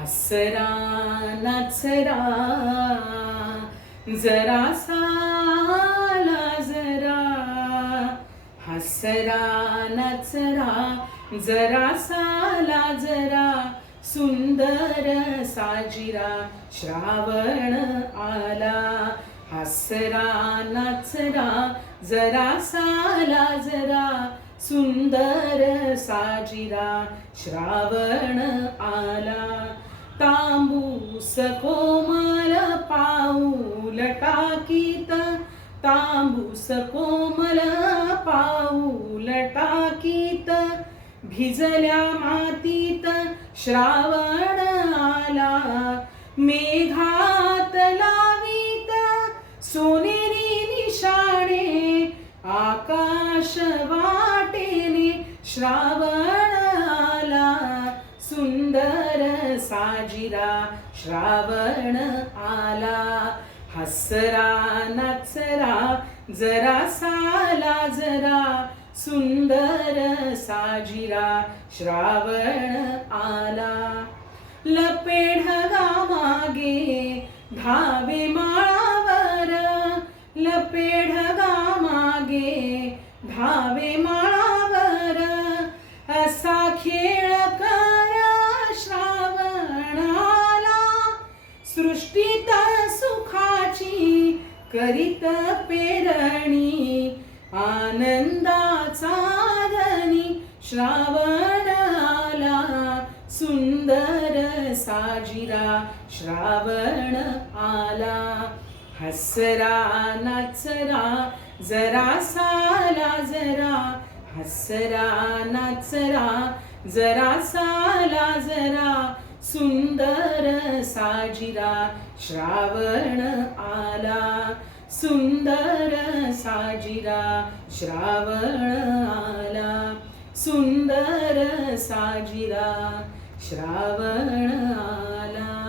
हसरा नाचरा जरा साला जरा, हसरा नाचरा जरा साला जरा, सुंदर साजिरा श्रावण आला. हसरा नाचरा जरा साला जरा, सुंदर साजिरा श्रावण आला. तांबूस कोमल पाऊल टाकीत, तांबूस कोमल पाऊल टाकीत, भिजल्या मातीत श्रावण आला. मेघात लावीत सोनेरी निशाणे, आकाश वाटेने श्रावण आला. सुंदर साजिरा श्रावण आला. हसरा नाचरा जरा साला जरा, सुंदर साजिरा श्रावण आला. लपेढ मागे धावे माळावर, लपेढ मागे धावे माळावर, असा खेळ करा श्रावण आला. सृष्टीत सुखाची करीत पेरणी, आनंदाचा धनी श्रावण आला. सुंदर साजिरा श्रावण आला. हसरा नाचरा जरा साला जरा, हसरा नाचरा जरा साला जरा, सुंदर साजिरा श्रावण आला. सुंदर साजिरा श्रावण आला. सुंदर साजिरा श्रावण आला.